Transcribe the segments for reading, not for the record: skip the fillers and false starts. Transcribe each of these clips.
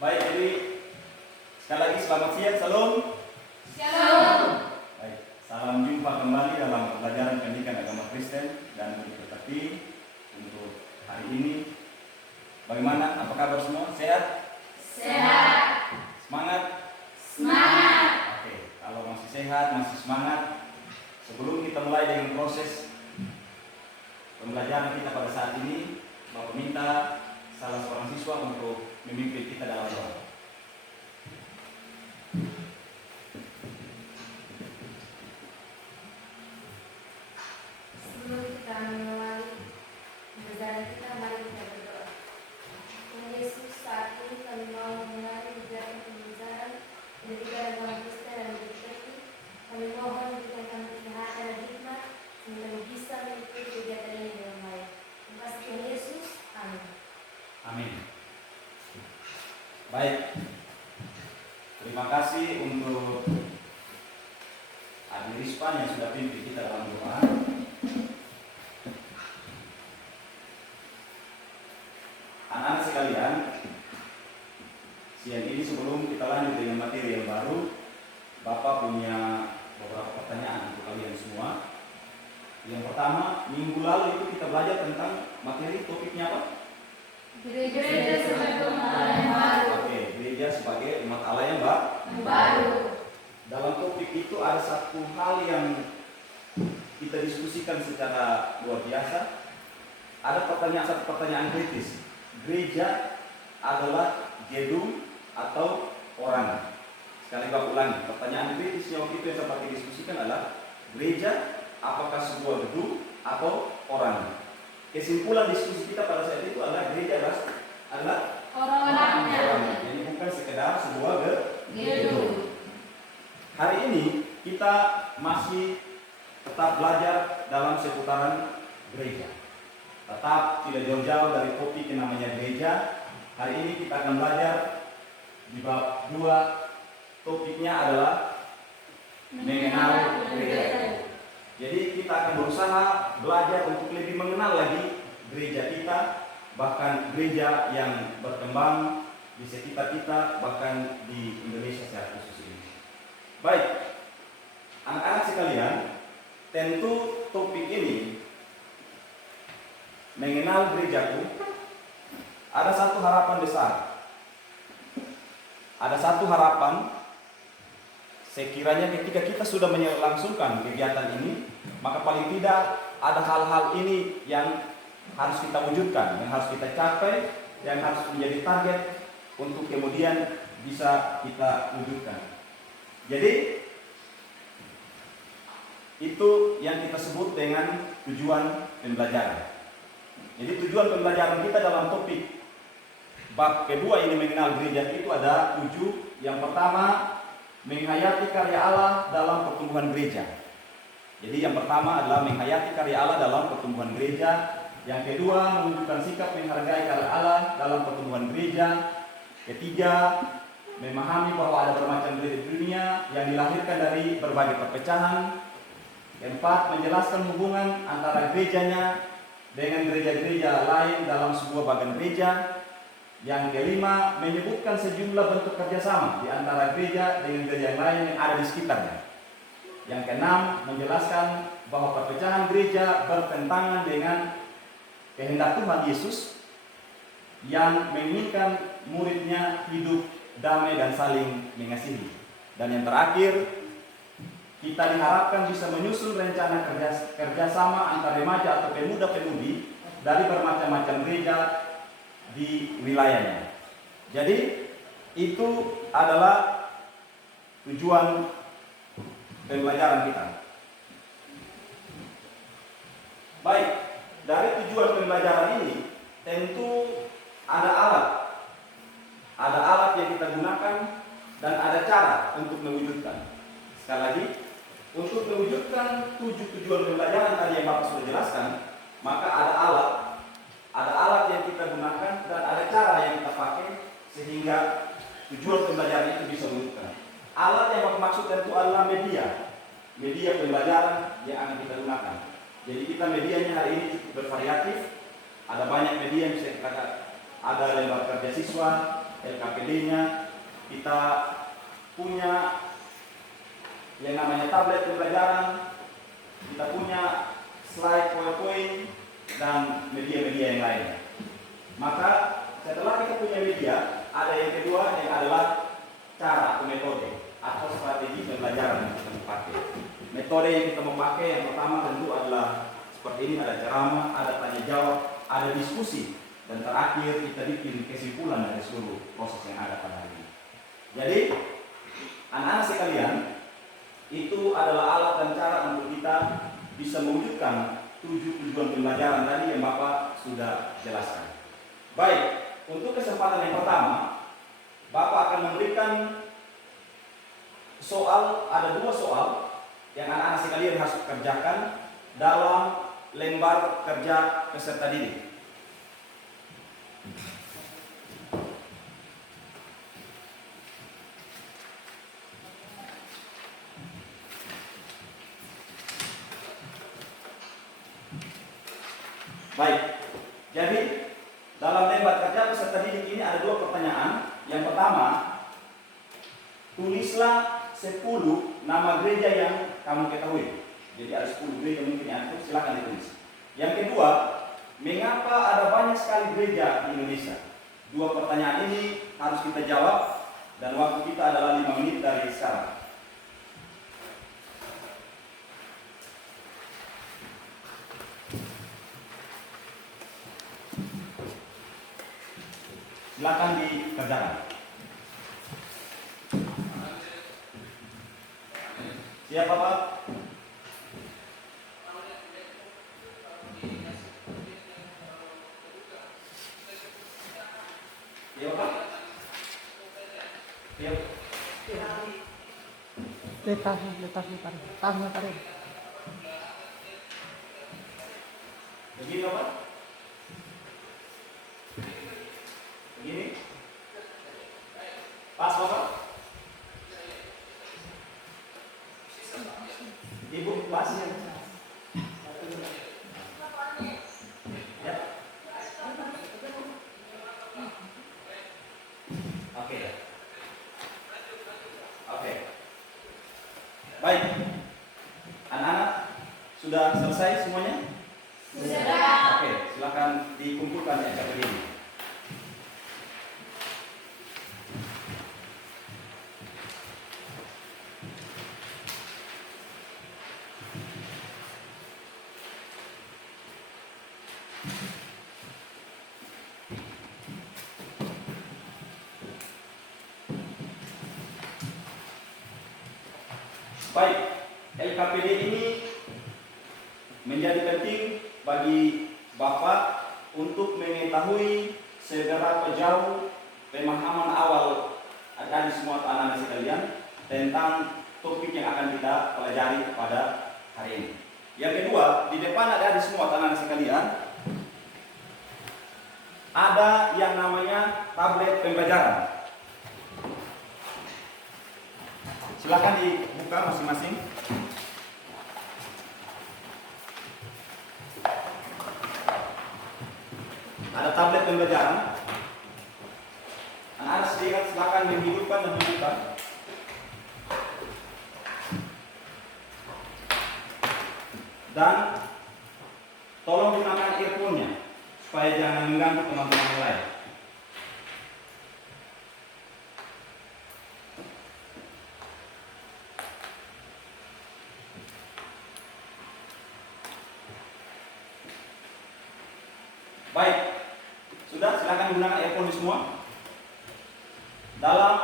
Baik, jadi sekali lagi selamat siang, salam. Shalom. Baik, salam jumpa kembali dalam pelajaran pendidikan agama Kristen dan tetapi untuk hari ini. Bagaimana? Apa kabar semua? Sehat? Sehat. Semangat? Semangat. Oke, kalau masih sehat, masih semangat, sebelum kita mulai dengan proses pembelajaran kita pada saat ini, Bapak minta salah seorang siswa untuk memimpin kita dalam doa. Sebelum kita memulai pembelajaran kita, mari kita berdoa. Tuhan Yesus, saat ini kami mau memulai kegiatan pembelajaran pendidikan agama Kristen dan Bukti. Kami mohon berikan kami kesehatan dan hikmat sehingga kami bisa mengikuti kegiatan ini dengan baik. Terima kasih Tuhan Yesus. Amin. Amin. Baik. Terima kasih untuk Adi Rispan yang sudah pimpin kita dalam doa. Anak-anak sekalian, siang ini sebelum kita lanjut dengan materi yang baru, Bapak punya beberapa pertanyaan untuk kalian semua. Yang pertama, minggu lalu itu kita belajar tentang materi topiknya apa? Gereja sebagai umat Allah yang baru. Oke, gereja sebagai umat Allah yang Baru. Dalam topik itu ada satu hal yang kita diskusikan secara luar biasa. Ada satu pertanyaan kritis. Gereja adalah gedung atau orang? Sekali Bapak ulangi, pertanyaan kritisnya waktu itu yang sempat didiskusikan adalah gereja apakah sebuah gedung atau orang? Kesimpulan diskusi kita pada saat itu adalah gereja adalah Orang-orangnya. orang. Jadi bukan sekedar sebuah Gedung. Hari ini kita masih tetap belajar dalam seputaran gereja. Tetap tidak jauh-jauh dari topik yang namanya gereja. Hari ini kita akan belajar di bab 2. Topiknya adalah mengenal gereja. Jadi kita akan berusaha belajar untuk lebih mengenal lagi gereja kita, bahkan gereja yang berkembang di sekitar kita, bahkan di Indonesia secara khusus ini. Baik, anak-anak sekalian, tentu topik ini mengenal gerejaku ada satu harapan besar. Ada satu harapan sekiranya ketika kita sudah melangsungkan kegiatan ini, maka paling tidak ada hal-hal ini yang harus kita wujudkan, yang harus kita capai, yang harus menjadi target untuk kemudian bisa kita wujudkan. Jadi itu yang kita sebut dengan tujuan pembelajaran. Jadi tujuan pembelajaran kita dalam topik bab kedua ini mengenal gereja itu ada 7. Yang pertama, menghayati karya Allah dalam pertumbuhan gereja. Jadi yang pertama adalah menghayati karya Allah dalam pertumbuhan gereja. Yang kedua, menunjukkan sikap menghargai karya Allah dalam pertumbuhan gereja. Ketiga, memahami bahwa ada bermacam gereja di dunia yang dilahirkan dari berbagai perpecahan. Keempat, menjelaskan hubungan antara gerejanya dengan gereja-gereja lain dalam sebuah bagian gereja. Yang kelima, menyebutkan sejumlah bentuk kerjasama di antara gereja dengan gereja yang lain yang ada di sekitarnya. Yang keenam, menjelaskan bahwa perpecahan gereja bertentangan dengan kehendak Tuhan Yesus yang menginginkan muridnya hidup damai dan saling mengasihi. Dan yang terakhir, kita diharapkan bisa menyusun rencana kerjasama antara remaja atau pemuda-pemudi dari bermacam-macam gereja di wilayahnya. Jadi itu adalah tujuan pembelajaran kita. Baik, dari tujuan pembelajaran ini tentu ada alat. Ada alat yang kita gunakan dan ada cara untuk mewujudkan. Sekali lagi, untuk mewujudkan 7 tujuan pembelajaran tadi yang Bapak sudah jelaskan, maka ada alat yang kita gunakan dan ada cara yang kita pakai sehingga tujuan pembelajaran itu bisa diwujudkan. Alat yang Bapak maksudkan itu adalah media pembelajaran yang akan kita gunakan. Jadi kita medianya hari ini cukup bervariatif. Ada banyak media yang bisa kita, ada lembar kerja siswa, LKPD-nya, kita punya yang namanya tablet pembelajaran, kita punya slide PowerPoint, dan media-media yang lain. Maka setelah kita punya media, ada yang kedua yang adalah cara atau metode atau strategi pembelajaran yang kita mau pakai. Metode yang kita mau pakai yang pertama tentu adalah seperti ini, ada ceramah, ada tanya jawab, ada diskusi, dan terakhir kita bikin kesimpulan dari seluruh proses yang ada pada hari ini. Jadi anak-anak sekalian, itu adalah alat dan cara untuk kita bisa mewujudkan 7 tujuan pembelajaran tadi yang Bapak sudah jelaskan. Baik, untuk kesempatan yang pertama, Bapak akan memberikan soal, ada 2 soal yang anak-anak sekalian harus kerjakan dalam lembar kerja peserta didik. Baik, jadi dalam lembar kerja peserta didik ini ada 2 pertanyaan. Yang pertama, tulislah 10 nama gereja yang kamu ketahui. Jadi ada 10 gereja mungkin yang itu, silakan ditulis. Yang kedua, mengapa ada banyak sekali gereja di Indonesia? 2 pertanyaan ini harus kita jawab dan waktu kita adalah 5 menit dari sekarang. Silakan dikerjakan. Siapa Pak? Iya Pak? Iya. Letak. Begini Pak? Begini? Pas Bapak? Ibu pasnya. Ya. Oke. Oke. Baik. Anak-anak sudah selesai semuanya? Sudah. Oke, silakan dikumpulkan ya seperti ini. Baik, LKPD ini menjadi penting bagi Bapak untuk mengetahui seberapa jauh pemahaman awal dari semua anak-anak sekalian tentang topik yang akan kita pelajari pada hari ini. Yang kedua, di depan ada semua anak-anak sekalian ada yang namanya tablet pembelajaran. Silakan dibuka masing-masing. Ada tablet pembelajaran. Anak-anak sedikit silakan menghidupkan dan membuka. Dan tolong gunakan earphone-nya supaya jangan mengganggu teman-teman yang lain. Baik, sudah silakan gunakan earphone semua. Dalam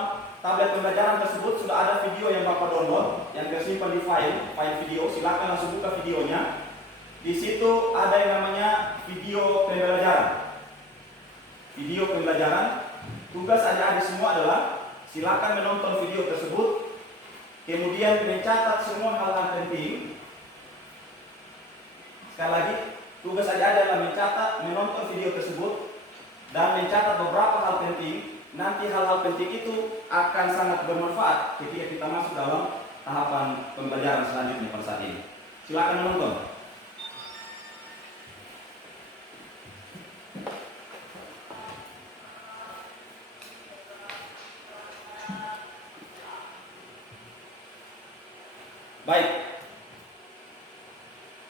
tablet pembelajaran tersebut sudah ada video yang Bapak download yang tersimpan di file video. Silakan langsung buka videonya. Di situ ada yang namanya video pembelajaran. Video pembelajaran. Tugas adik-adik semua adalah silakan menonton video tersebut, kemudian mencatat semua hal-hal penting. Sekali lagi, tugas adik-adik adalah mencatat, menonton video tersebut, dan mencatat beberapa hal penting. Nanti hal-hal penting itu akan sangat bermanfaat ketika kita masuk dalam tahapan pembelajaran selanjutnya pada saat ini. Silakan menonton.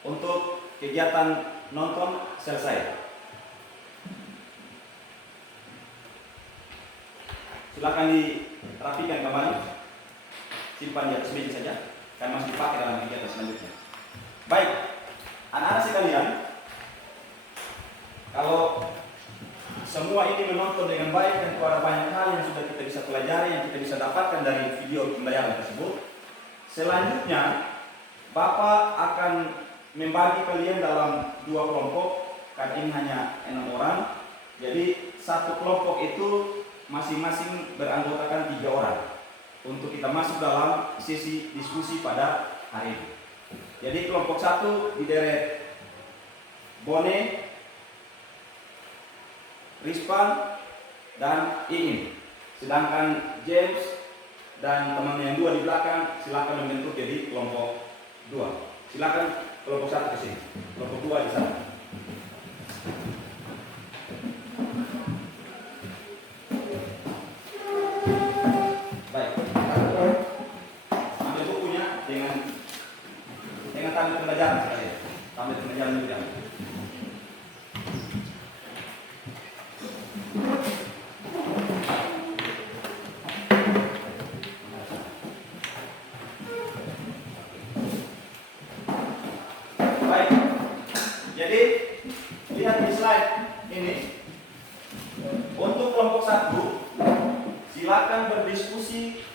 untuk kegiatan nonton selesai. Silakan dirapikan kembali, simpan di atas meja saja, kan masih dipakai dalam kegiatan selanjutnya. Baik, anak-anak sekalian, kalau semua ini menonton dengan baik dan ada banyak hal yang sudah kita bisa pelajari, yang kita bisa dapatkan dari video pembelajaran tersebut. Selanjutnya, Bapak akan membagi kalian dalam 2 kelompok, kan ini hanya 6 orang. Jadi satu kelompok itu masing-masing beranggotakan 3 orang untuk kita masuk dalam sesi diskusi pada hari ini. Jadi kelompok 1 dideret Bone, Rispan, dan Iin. Sedangkan James dan teman yang 2 di belakang silakan membentuk jadi kelompok 2. Silakan kelompok 1 ke sini, kelompok 2 di sana. Baik, ambil bukunya dengan tablet pembelajaran sekalian. Tablet pembelajaran dulu ya. Baik, jadi lihat di slide ini. Untuk kelompok 1, silakan berdiskusi.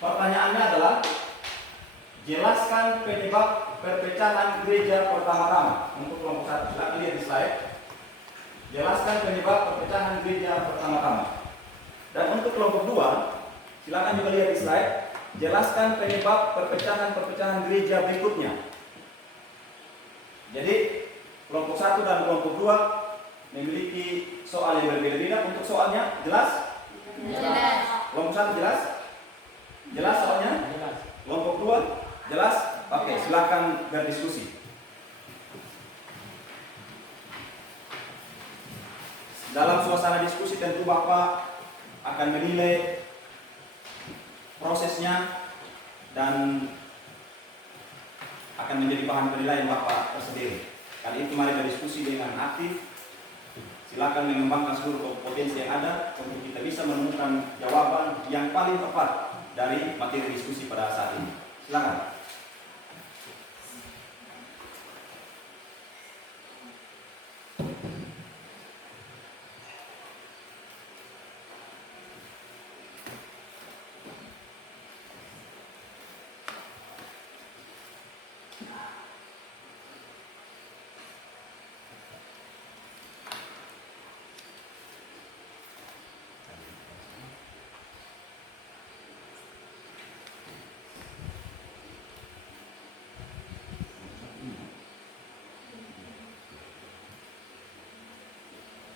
Pertanyaannya adalah jelaskan penyebab perpecahan gereja pertama-tama. Untuk kelompok 1, silakan lihat di slide. Jelaskan penyebab perpecahan gereja pertama-tama. Dan untuk kelompok 2, silakan juga lihat di slide. Jelaskan penyebab perpecahan gereja berikutnya. Jadi kelompok 1 dan kelompok 2 memiliki soal yang berbeda-beda. Untuk soalnya jelas? Jelas. Kelompok 1 jelas? Jelas soalnya? Jelas. Kelompok 2 jelas? Oke, silakan berdiskusi. Dalam suasana diskusi tentu Bapak akan menilai prosesnya dan akan menjadi bahan penilaian Bapak tersendiri. Kali itu mari berdiskusi dengan aktif. Silakan mengembangkan seluruh potensi yang ada untuk kita bisa menemukan jawaban yang paling tepat dari materi diskusi pada saat ini. Silakan.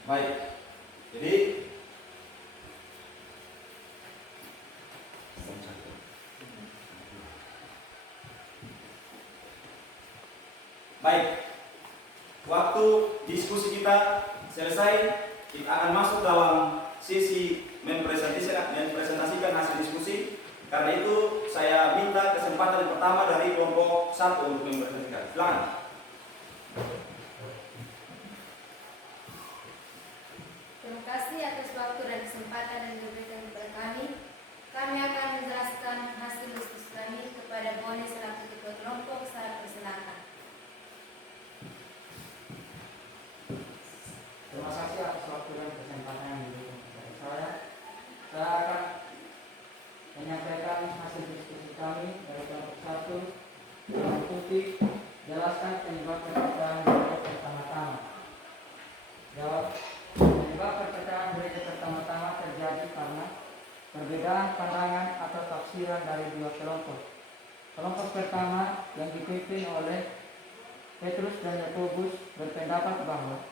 Baik, jadi baik, waktu diskusi kita selesai, kita akan masuk dalam sesi mempresentasikan hasil diskusi. Karena itu saya minta kesempatan pertama dari kelompok 1 untuk mempresentasikan. Silakan. Terima kasih atas waktu dan kesempatan yang diberikan kepada kami. Kami akan menjelaskan hasil diskusi kami kepada Bone selaku ketua kelompok. Saya persilakan. Terima kasih atas waktu dan kesempatan yang diberikan kepada saya. Saya akan menyampaikan hasil diskusi kami dari kelompok 1 dalam topik jelaskan penyebab perpecahan gereja pertama-tama. Jawab. Penyebab perpecahan gereja pertama-tama terjadi karena perbedaan pandangan atau tafsiran dari 2 kelompok. Kelompok pertama yang dipimpin oleh Petrus dan Yakobus berpendapat bahwa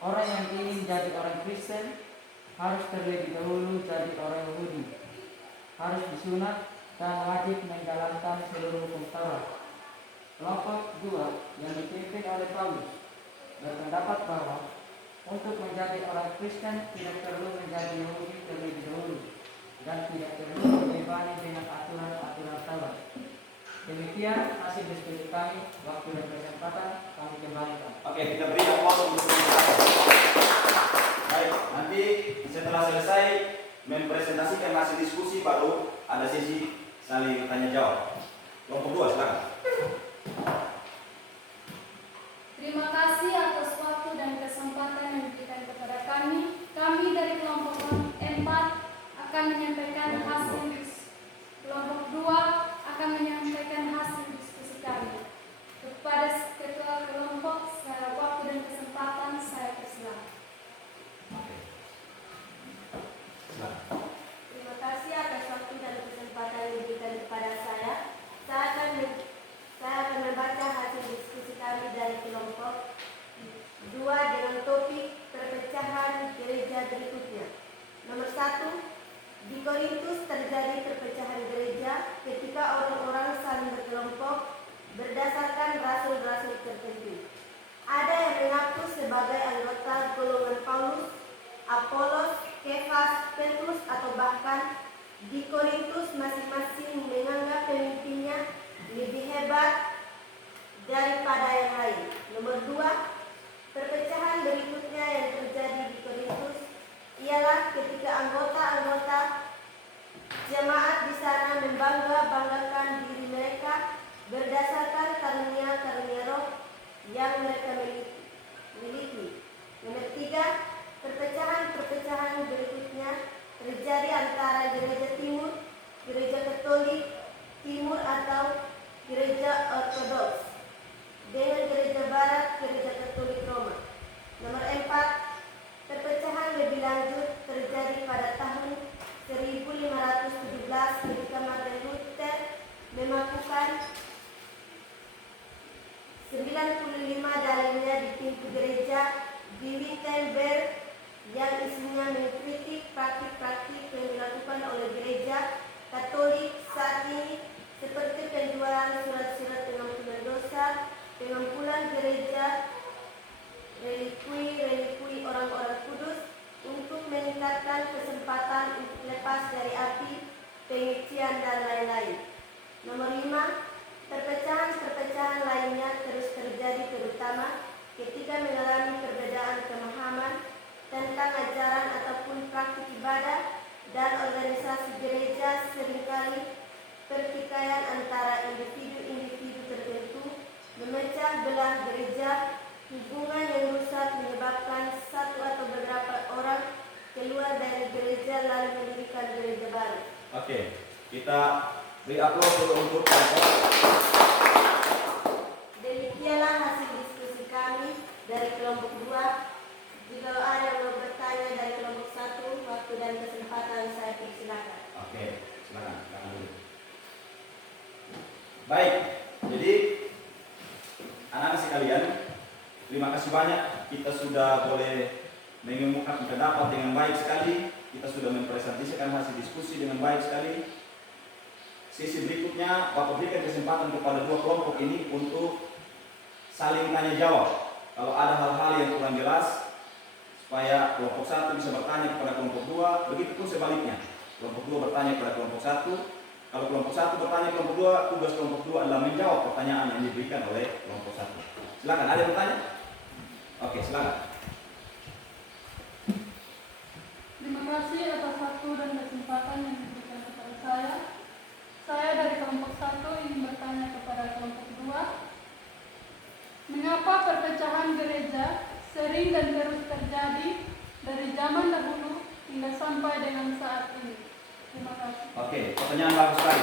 orang yang ingin jadi orang Kristen harus terlebih dahulu jadi orang Yahudi, harus disunat dan wajib menjalankan seluruh hukum Taurat. Kelompok 2 yang dipimpin oleh Paulus berpendapat bahwa untuk menjadi orang Kristen tidak perlu menjadi Yahudi terlebih dahulu dan tidak perlu dibebani dengan aturan-aturan Taurat. Demikian hasil diskusi kami. Waktu dan kesempatan kami kembalikan. Oke, kita beri aplaus untuk pemerintah. Baik, nanti setelah selesai mempresentasikan hasil diskusi baru ada sesi saling tanya jawab. Kelompok 2 silakan. Terima kasih atas waktu dan kesempatan yang diberikan kepada kami. Kami dari kelompok 4 akan menyampaikan hasil kelompok 2 akan menyampaikan hasil diskusi kami. Kepada ketua kelompok, saya waktu dan kesempatan saya persilakan. Oke. Silakan. Terima kasih atas waktu dan kesempatan yang diberikan kepada saya. Saya akan membaca hasil diskusi kami dari kelompok 2 dengan topik perpecahan gereja berikutnya. Nomor 1, di Korintus terjadi perpecahan gereja ketika orang-orang saling berkelompok berdasarkan rasul-rasul tertentu. Ada yang mengaku sebagai anggota golongan Paulus, Apolos, Kefas, Petrus, atau bahkan di Korintus masing-masing menganggap pemimpinnya lebih hebat daripada yang lain. Nomor 2, perpecahan berikutnya yang terjadi di Korintus ialah ketika anggota-anggota jemaat di sana membangga-banggakan diri mereka berdasarkan karunia-karunia roh yang mereka miliki. Nomor 3, perpecahan-perpecahan berikutnya terjadi antara gereja timur, gereja Katolik Timur atau gereja Ortodoks dengan gereja Barat, gereja Katolik Roma. Nomor 4, perpecahan lebih lanjut terjadi pada tahun 1517 ketika Martin Luther melakukan 95 dalilnya di pintu gereja di Wittenberg yang isinya mengkritik praktik-praktik yang dilakukan oleh gereja Katolik saat ini seperti penjualan surat-surat pengampunan dosa, pengumpulan gereja, relikui orang-orang kudus untuk meningkatkan kesempatan untuk lepas dari api, pengecian, dan lain-lain. Nomor 5, perpecahan-perpecahan lainnya terus terjadi terutama ketika mengalami perbedaan pemahaman tentang ajaran ataupun praktik ibadah dan organisasi gereja. Seringkali pertikaian antara individu-individu tertentu memecah belah gereja. Hubungan yang rusak menyebabkan satu atau beberapa orang keluar dari gereja lalu mendirikan gereja baru. Oke, kita beri aplaus untuk kelompok. Demikianlah hasil diskusi kami dari kelompok 2. Jika ada yang mau bertanya dari kelompok 1, waktu dan kesempatan saya persilakan. Oke, silakan. Baik, jadi anak-anak sekalian, terima kasih banyak. Kita sudah boleh mengemukakan pendapat dengan baik sekali. Kita sudah mempresentasikan hasil diskusi dengan baik sekali. Sesi berikutnya, Bapak berikan kesempatan kepada 2 kelompok ini untuk saling tanya jawab. Kalau ada hal-hal yang kurang jelas, supaya kelompok 1 bisa bertanya kepada kelompok 2, begitupun sebaliknya. Kelompok 2 bertanya kepada kelompok 1. Kalau kelompok 1 bertanya kelompok 2, tugas kelompok 2 adalah menjawab pertanyaan yang diberikan oleh kelompok 1. Silakan, ada yang bertanya? Oke, silakan. Terima kasih atas waktu dan kesempatan yang diberikan kepada saya. Saya dari kelompok 1 ingin bertanya kepada kelompok 2. Mengapa perpecahan gereja sering dan terus terjadi dari zaman dahulu hingga sampai dengan saat ini? Terima kasih. Oke, pertanyaan bagus sekali.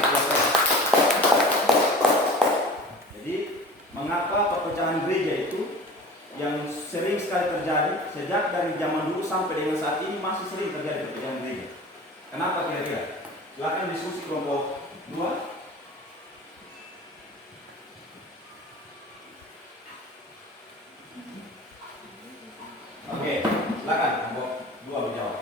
Jadi, mengapa perpecahan gereja itu yang sering sekali terjadi sejak dari zaman dulu sampai dengan saat ini masih sering terjadi perpecahan gereja? Kenapa kira-kira? Silakan diskusi kelompok 2. Oke, silakan kelompok 2 menjawab.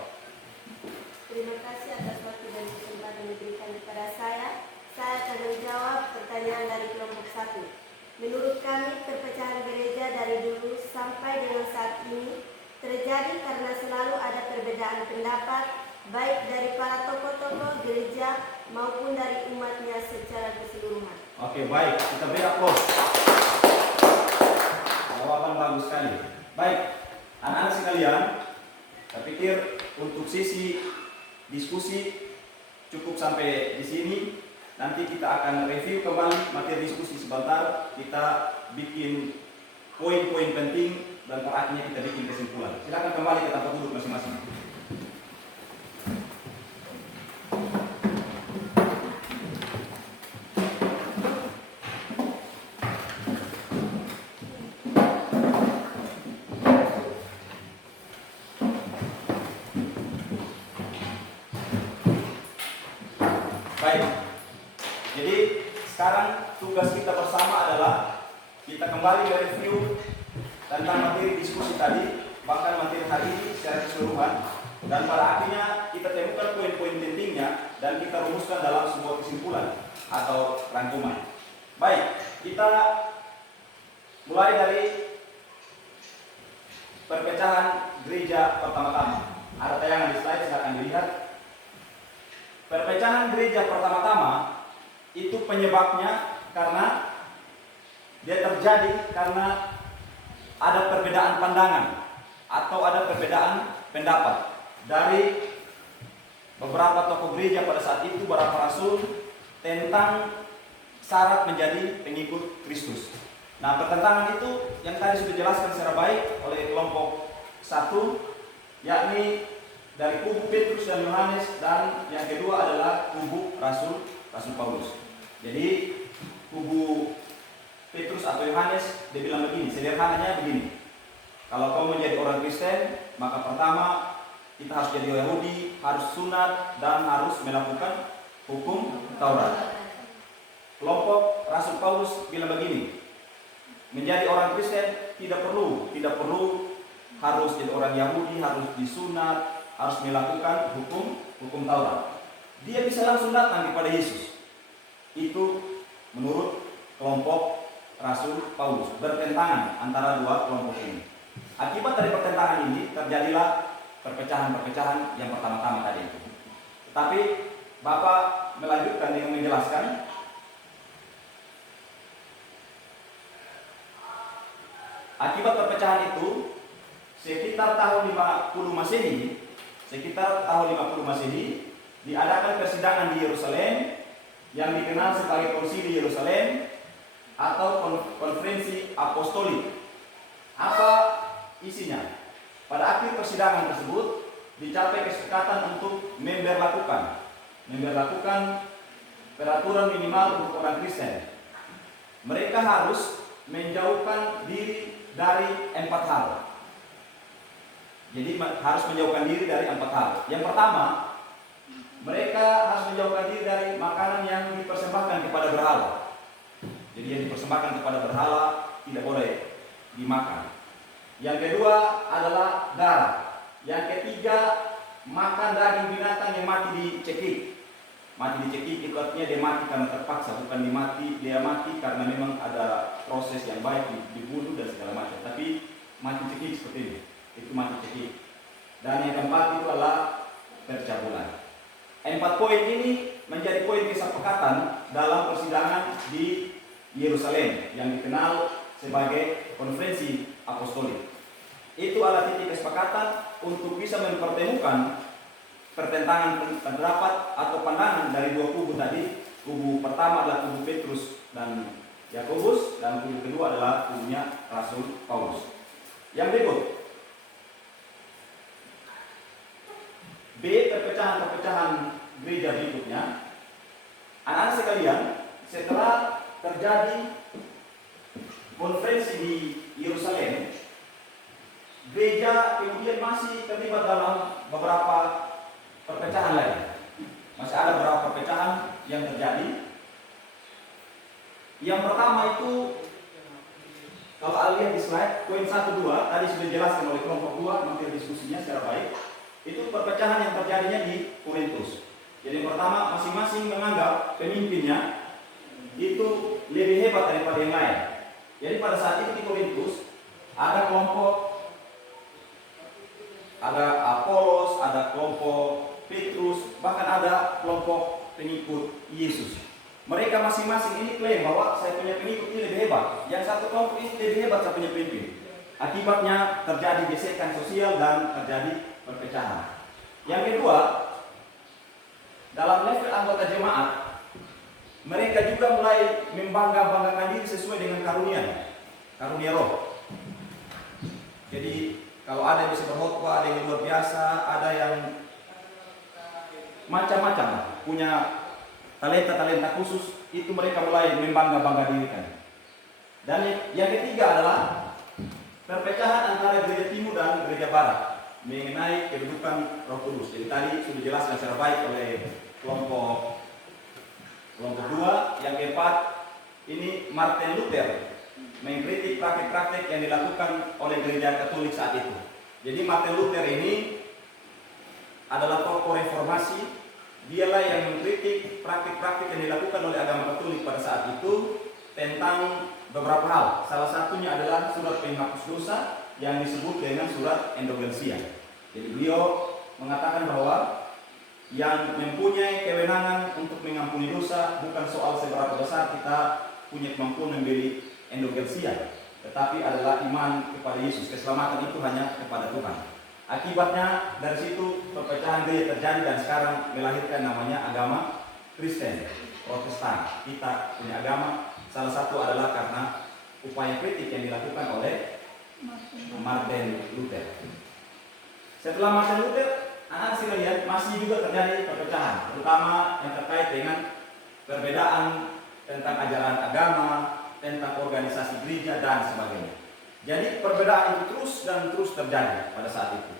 Terima kasih atas waktu dan kesempatan yang diberikan kepada saya. Saya akan menjawab pertanyaan dari kelompok 1. Menurut kami, perpecahan gereja dari dulu sampai dengan saat ini terjadi karena selalu ada perbedaan pendapat, baik dari para tokoh-tokoh gereja maupun dari umatnya secara keseluruhan. Oke, baik. Kita beri aplaus. Jawaban bagus sekali. Baik, anak-anak sekalian, saya pikir untuk sesi diskusi cukup sampai di sini. Nanti kita akan review kembali materi diskusi sebentar. Kita bikin poin-poin penting dan terakhirnya kita bikin kesimpulan. Silakan kembali ke tempat duduk masing-masing. Baik, jadi sekarang tugas kita bersama adalah kita kembali mereview tentang materi diskusi tadi, bahkan materi hari ini secara keseluruhan, dan pada akhirnya kita temukan poin-poin pentingnya dan kita rumuskan dalam sebuah kesimpulan atau rangkuman. Baik, kita mulai dari perpecahan gereja pertama-tama. Ada tayangan di slide, silakan dilihat. Perpecahan gereja pertama-tama itu penyebabnya karena dia terjadi karena ada perbedaan pandangan atau ada perbedaan pendapat dari beberapa tokoh gereja pada saat itu, beberapa rasul, tentang syarat menjadi pengikut Kristus. Nah, pertentangan itu yang tadi sudah dijelaskan secara baik oleh kelompok 1, yakni dari kubu Petrus dan Yohanes, dan yang kedua adalah kubu Rasul Paulus. Jadi kubu Petrus atau Yohanes dia bilang begini, sederhananya begini. Kalau kau menjadi orang Kristen, maka pertama kita harus jadi Yahudi, harus sunat, dan harus melakukan hukum Taurat. Kelompok Rasul Paulus bilang begini, menjadi orang Kristen tidak perlu harus jadi orang Yahudi, harus disunat, harus melakukan hukum Taurat. Dia bisa langsung datang kepada Yesus. Itu menurut kelompok Rasul Paulus. Bertentangan antara dua kelompok ini. Akibat dari pertentangan ini terjadilah perpecahan-perpecahan yang pertama-tama tadi itu. Tetapi Bapak melanjutkan dengan menjelaskan akibat perpecahan itu sekitar tahun 50 Masehi, diadakan persidangan di Yerusalem yang dikenal sebagai Konsili Yerusalem atau Konferensi Apostolik. Apa isinya? Pada akhir persidangan tersebut dicapai kesepakatan untuk memberlakukan peraturan minimal untuk orang Kristen. Mereka harus menjauhkan diri dari 4 hal. Jadi harus menjauhkan diri dari 4 hal. Yang pertama, mereka harus menjauhkan diri dari makanan yang dipersembahkan kepada berhala. Jadi yang dipersembahkan kepada berhala tidak boleh dimakan. Yang kedua adalah darah. Yang ketiga, makan daging binatang yang mati dicekik. Mati dicekik itu artinya dia mati karena terpaksa, bukan dia mati karena memang ada proses yang baik, dibunuh dan segala macam. Tapi mati cekik seperti ini. Itu mati cekik. Dan yang keempat itu adalah percabulan. 4 poin ini menjadi poin kesepakatan dalam persidangan di Yerusalem yang dikenal sebagai Konferensi Apostolik. Itu adalah titik kesepakatan untuk bisa mempertemukan pertentangan pendapat atau pandangan dari dua kubu tadi. Kubu pertama adalah kubu Petrus dan Yakobus, dan kubu kedua adalah kubunya Rasul Paulus. Yang berikut, B, perpecahan gereja berikutnya. Anak-anak sekalian, setelah terjadi konferensi di Yerusalem, gereja kemudian masih terlibat dalam beberapa perpecahan lain. Masih ada beberapa perpecahan yang terjadi. Yang pertama itu, kalau Anda lihat di slide, poin 1-2 tadi sudah dijelaskan oleh kelompok 2 materi diskusinya secara baik. Itu perpecahan yang terjadinya di Korintus. Jadi yang pertama, masing-masing menganggap pemimpinnya itu lebih hebat daripada yang lain. Jadi pada saat itu di Korintus ada kelompok, ada Apolos, ada kelompok Petrus, bahkan ada kelompok pengikut Yesus. Mereka masing-masing ini klaim bahwa saya punya pengikut ini lebih hebat. Yang satu kelompok ini lebih hebat saya punya pemimpin. Akibatnya terjadi gesekan sosial dan terjadi perpecahan. Yang kedua, dalam level anggota jemaat, mereka juga mulai membangga-banggakan diri sesuai dengan karunia roh. Jadi kalau ada yang bisa berkhotbah, ada yang luar biasa, ada yang macam-macam punya talenta-talenta khusus, itu mereka mulai membangga-bangga dirikan. Dan yang ketiga adalah perpecahan antara gereja timur dan gereja barat mengenai kedudukan Roh Kudus. Jadi tadi sudah dijelaskan secara baik oleh kelompok 2. Yang keempat, ini Martin Luther mengkritik praktik-praktik yang dilakukan oleh gereja Katolik saat itu. Jadi Martin Luther ini adalah tokoh reformasi. Dialah yang mengkritik praktik-praktik yang dilakukan oleh agama Katolik pada saat itu tentang beberapa hal. Salah satunya adalah surat penghapus dosa yang disebut dengan surat indulgensia. Jadi beliau mengatakan bahwa yang mempunyai kewenangan untuk mengampuni dosa bukan soal seberapa besar kita punya kemampuan membeli indulgensia, tetapi adalah iman kepada Yesus. Keselamatan itu hanya kepada Tuhan. Akibatnya dari situ perpecahan gereja terjadi dan sekarang melahirkan namanya agama Kristen, Protestan. Kita punya agama, salah satu adalah karena upaya kritik yang dilakukan oleh Martin Luther. Setelah Martin Luther, anak-anak sekalian, masih juga terjadi perpecahan, terutama yang terkait dengan perbedaan tentang ajaran agama, tentang organisasi gereja dan sebagainya. Jadi perbedaan itu terus terjadi pada saat itu.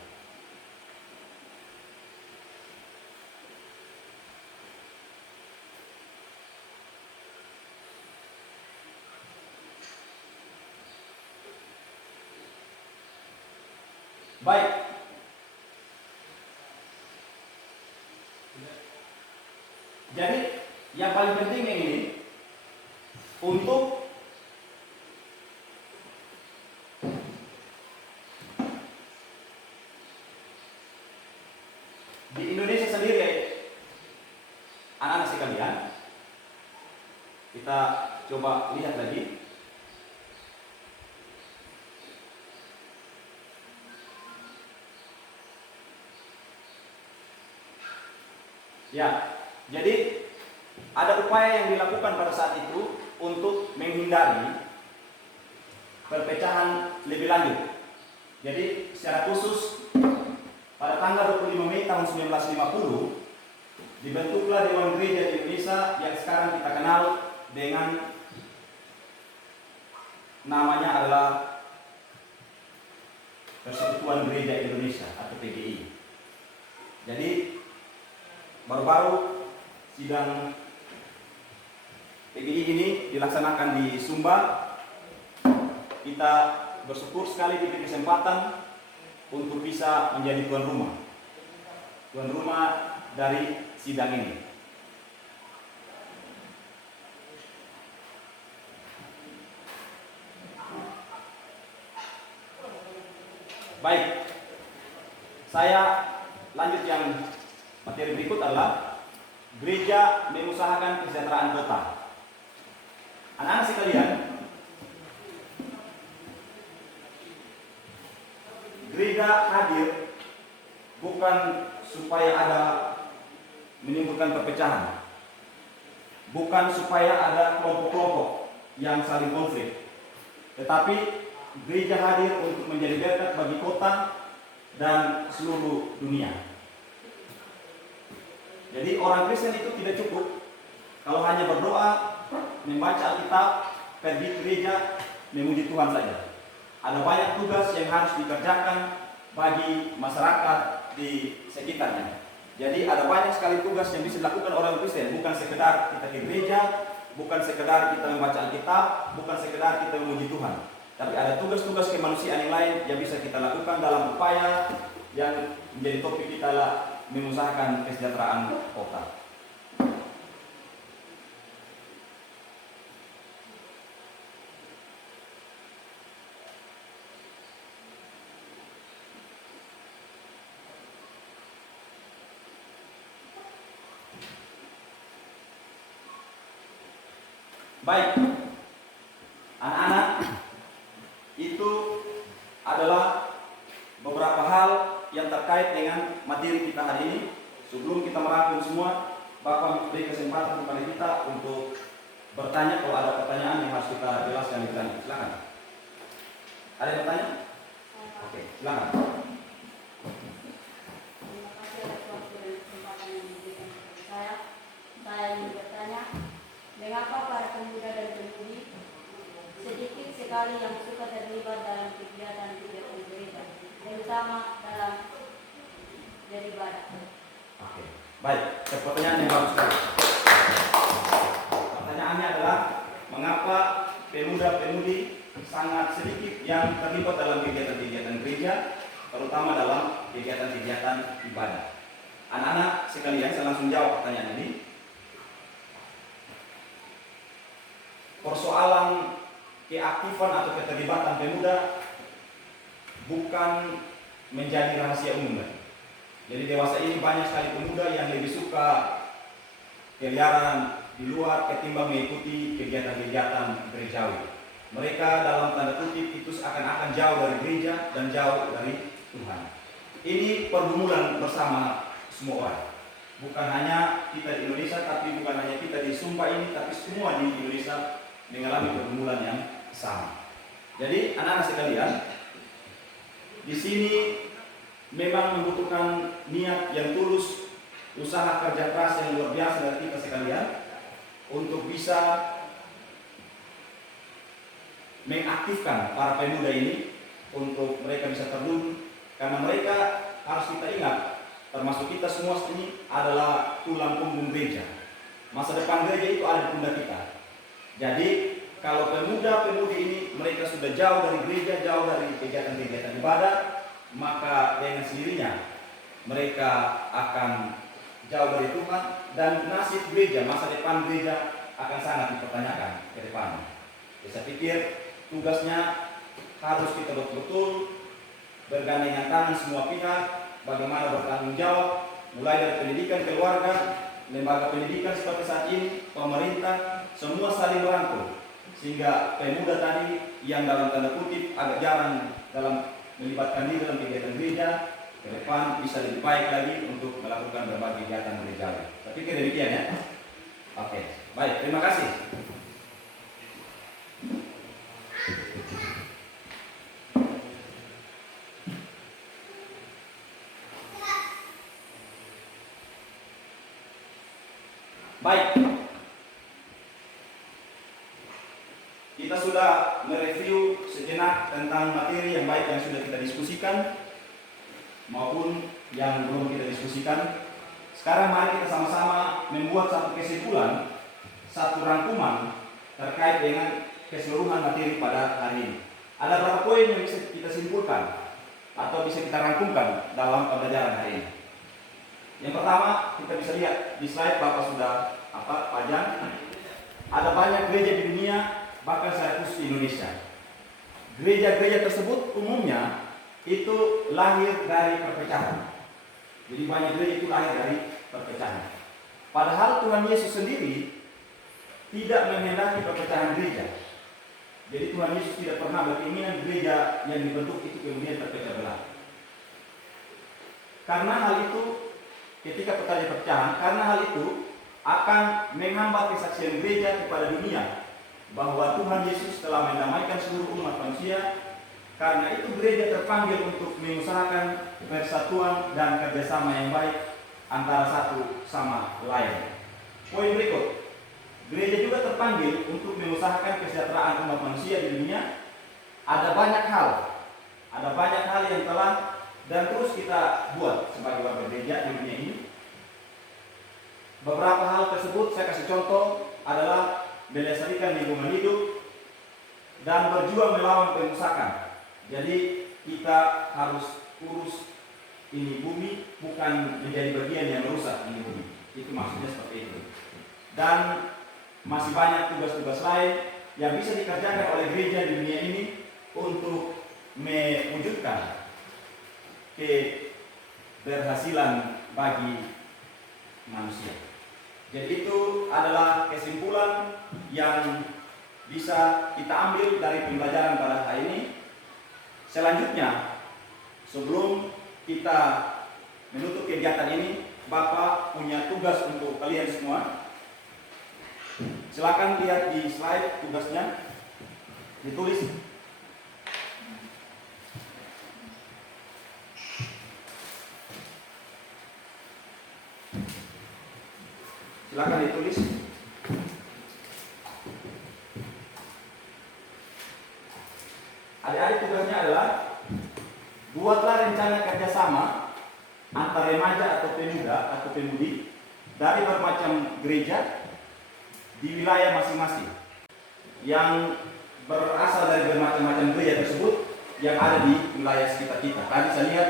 Baik. Jadi yang paling penting ini untuk di Indonesia sendiri, anak-anak sekalian, kita coba lihat lagi. Ya, jadi ada upaya yang dilakukan pada saat itu untuk menghindari perpecahan lebih lanjut. Jadi secara khusus pada tanggal 25 Mei tahun 1950 dibentuklah Dewan Gereja di Indonesia yang sekarang kita kenal dengan namanya adalah Persekutuan Gereja Indonesia atau PGI. Jadi baru-baru sidang PGI ini dilaksanakan di Sumba. Kita bersyukur sekali diberi kesempatan untuk bisa menjadi tuan rumah dari sidang ini. Baik, saya lanjut yang materi berikut adalah gereja mengusahakan kesejahteraan kota. Anak-anak sekalian, gereja hadir bukan supaya ada menimbulkan perpecahan, bukan supaya ada kelompok-kelompok yang saling konflik, tetapi gereja hadir untuk menjadi berkat bagi kota dan seluruh dunia. Jadi orang Kristen itu tidak cukup kalau hanya berdoa, membaca Alkitab, pergi ke gereja, memuji Tuhan saja. Ada banyak tugas yang harus dikerjakan bagi masyarakat di sekitarnya. Jadi ada banyak sekali tugas yang bisa dilakukan orang Kristen, bukan sekedar kita ke gereja, bukan sekedar kita membaca Alkitab, bukan sekedar kita memuji Tuhan. Tapi ada tugas-tugas kemanusiaan yang lain yang bisa kita lakukan dalam upaya yang menjadi topik kita lah, mengusahakan kesejahteraan kota. Baik, anak-anak, itu adalah beberapa hal yang terkait dengan materi kita hari ini. Sebelum kita merangkum semua, Bapak memberi kesempatan kepada kita untuk bertanya kalau ada pertanyaan yang harus kita jelaskan di sana. Silakan. Ada yang bertanya? Oke, silakan. Terima kasih atas waktu dan kesempatan yang diberikan kepada saya. Saya ingin bertanya, mengapa para pemuda dan pemudi sedikit sekali yang suka terlibat dalam kegiatan-kegiatan gereja, terutama dalam beribadah? Oke, baik. Pertanyaan yang bagus sekali. Pertanyaannya adalah mengapa pemuda-pemudi sangat sedikit yang terlibat dalam kegiatan-kegiatan gereja, terutama dalam kegiatan-kegiatan ibadah. Anak-anak sekalian, saya langsung jawab pertanyaan ini. Persoalan keaktifan atau keterlibatan pemuda bukan menjadi rahasia umum. Jadi dewasa ini banyak sekali pemuda yang lebih suka keliaran di luar ketimbang mengikuti kegiatan-kegiatan gerejawi. Mereka dalam tanda kutip itu seakan-akan jauh dari gereja dan jauh dari Tuhan. Ini pergumulan bersama semua orang. Bukan hanya kita di Indonesia, tapi bukan hanya kita di Sumba ini, tapi semua di Indonesia mengalami pergumulan yang sama. Jadi anak-anak sekalian, di sini memang membutuhkan niat yang tulus, usaha kerja keras yang luar biasa dari kita sekalian untuk bisa mengaktifkan para pemuda ini untuk mereka bisa terjun, karena mereka harus kita ingat, termasuk kita semua ini adalah tulang punggung gereja. Masa depan gereja itu ada di pundak kita. Jadi kalau pemuda-pemudi ini mereka sudah jauh dari gereja, jauh dari kegiatan-kegiatan ibadah, maka dengan sendirinya mereka akan jauh dari Tuhan dan nasib gereja, masa depan gereja akan sangat dipertanyakan ke depan. Saya pikir tugasnya harus kita betul-betul bergandengan tangan semua pihak, bagaimana bertanggung jawab, mulai dari pendidikan keluarga, lembaga pendidikan seperti saat ini, pemerintah, semua saling merangkul, sehingga pemuda tadi yang dalam tanda kutip agak jarang dalam melibatkan diri dalam kegiatan gereja, ke depan bisa lebih baik lagi untuk melakukan berbagai kegiatan gereja. Tapi demikian ya. Oke, baik, terima kasih. Baik, kita sudah mereview sejenak tentang materi yang baik yang sudah kita diskusikan maupun yang belum kita diskusikan. Sekarang mari kita sama-sama membuat satu kesimpulan, satu rangkuman terkait dengan keseluruhan materi pada hari ini. Ada beberapa poin yang bisa kita simpulkan atau bisa kita rangkumkan dalam pembelajaran hari ini. Yang pertama, kita bisa lihat di slide Bapak sudah pajang. Ada banyak gereja di dunia, bahkan saya khusus di Indonesia. Gereja-gereja tersebut umumnya itu lahir dari perpecahan. Jadi banyak gereja itu lahir dari perpecahan. Padahal Tuhan Yesus sendiri tidak menghendaki perpecahan gereja. Jadi Tuhan Yesus tidak pernah berkeinginan gereja yang dibentuk itu kemudian terpecah belah. Karena hal itu, ketika terjadi perpecahan, karena hal itu akan menghambat kesaksian gereja kepada dunia bahwa Tuhan Yesus telah mendamaikan seluruh umat manusia. Karena itu gereja terpanggil untuk mengusahakan persatuan dan kerjasama yang baik antara satu sama lain. Poin berikut, gereja juga terpanggil untuk mengusahakan kesejahteraan umat manusia di dunia. Ada banyak hal yang telah dan terus kita buat sebagai warga gereja di dunia ini. Beberapa hal tersebut saya kasih contoh adalah melestarikan lingkungan hidup dan berjuang melawan perusakan. Jadi kita harus urus ini bumi, bukan menjadi bagian yang merusak ini bumi. Itu maksudnya seperti itu. Dan masih banyak tugas-tugas lain yang bisa dikerjakan oleh gereja di dunia ini untuk mewujudkan keberhasilan bagi manusia. Jadi itu adalah kesimpulan yang bisa kita ambil dari pembelajaran pada hari ini. Selanjutnya, sebelum kita menutup kegiatan ini, Bapak punya tugas untuk kalian semua. Silakan lihat di slide tugasnya, ditulis. Silakan ditulis. Adik-adik tugasnya adalah buatlah rencana kerjasama antara remaja atau pemuda atau pemudi dari bermacam gereja di wilayah masing-masing yang berasal dari bermacam-macam gereja tersebut yang ada di wilayah sekitar kita. Tadi saya lihat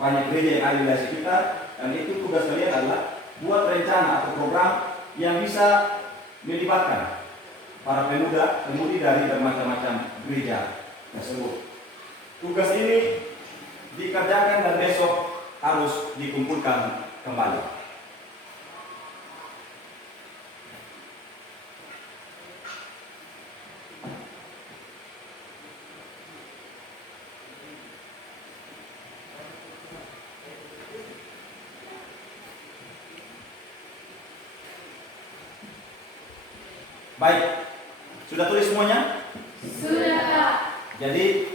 banyak gereja yang ada di wilayah sekitar, dan itu tugas kalian adalah buat rencana atau program yang bisa melibatkan para pemuda pemudi dari bermacam-macam gereja tersebut. Tugas ini dikerjakan dan besok harus dikumpulkan kembali. Baik, sudah tulis semuanya? Sudah, Kak. Jadi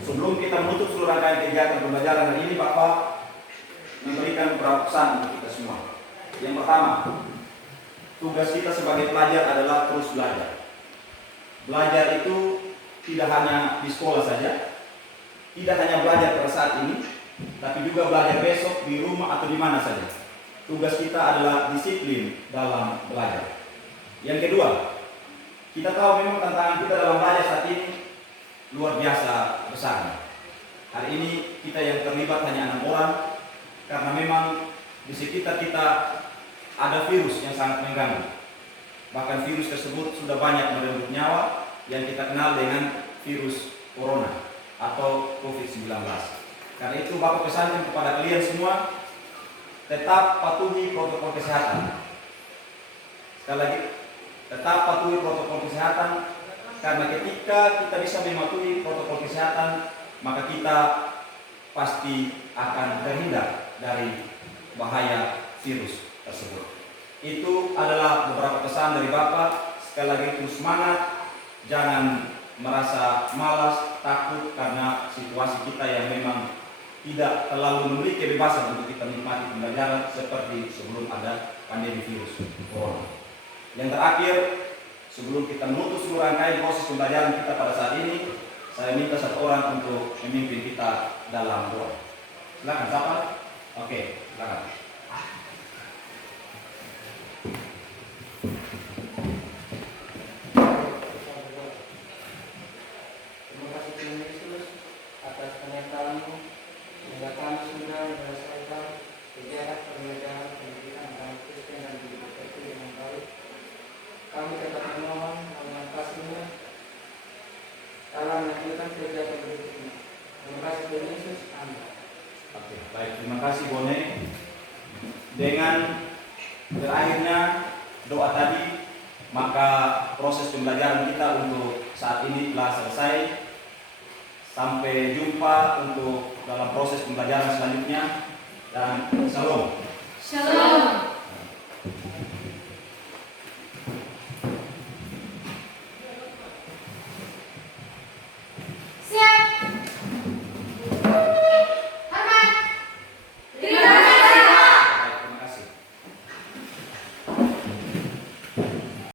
sebelum kita menutup seluruh rangkaian kegiatan pembelajaran hari ini, Bapak memberikan beberapa pesan untuk kita semua. Yang pertama, tugas kita sebagai pelajar adalah terus belajar. Belajar itu tidak hanya di sekolah saja, tidak hanya belajar pada saat ini, tapi juga belajar besok di rumah atau di mana saja. Tugas kita adalah disiplin dalam belajar. Yang kedua, kita tahu memang tantangan kita dalam belajar saat ini luar biasa besar. Hari ini kita yang terlibat hanya 6 orang, karena memang di sekitar kita ada virus yang sangat mengganggu. Bahkan virus tersebut sudah banyak merenggut nyawa, yang kita kenal dengan virus corona atau COVID-19. Karena itu Bapak pesankan kepada kalian semua, tetap patuhi protokol kesehatan. Sekali lagi, tetap patuhi protokol kesehatan, karena ketika kita bisa mematuhi protokol kesehatan, maka kita pasti akan terhindar dari bahaya virus tersebut. Itu adalah beberapa pesan dari Bapak. Sekali lagi, terus semangat, jangan merasa malas, takut karena situasi kita yang memang tidak terlalu memberi kebebasan untuk kita menikmati pembelajaran seperti sebelum ada pandemi virus corona. Yang terakhir, sebelum kita menutup seluruh rangkaian proses pembelajaran kita pada saat ini, saya minta satu orang untuk memimpin kita dalam doa. Silakan, siapa? Oke, silakan. Terima kasih Tuhan Yesus atas penyertaan-Mu, sehingga kami sudah menyelesaikan kegiatan pembelajaran pendidikan agama Kristen dan diberkati dengan baik. Kami tetap memohon dengan kasih-Mu dalam melanjutkan kegiatan berikutnya. Terima kasih Tuhan Yesus. Amin. Oke, baik, terima kasih Bone. Dengan berakhirnya doa tadi, maka proses pembelajaran kita untuk saat ini telah selesai. Sampai jumpa untuk dalam proses pembelajaran selanjutnya, dan shalom. Shalom.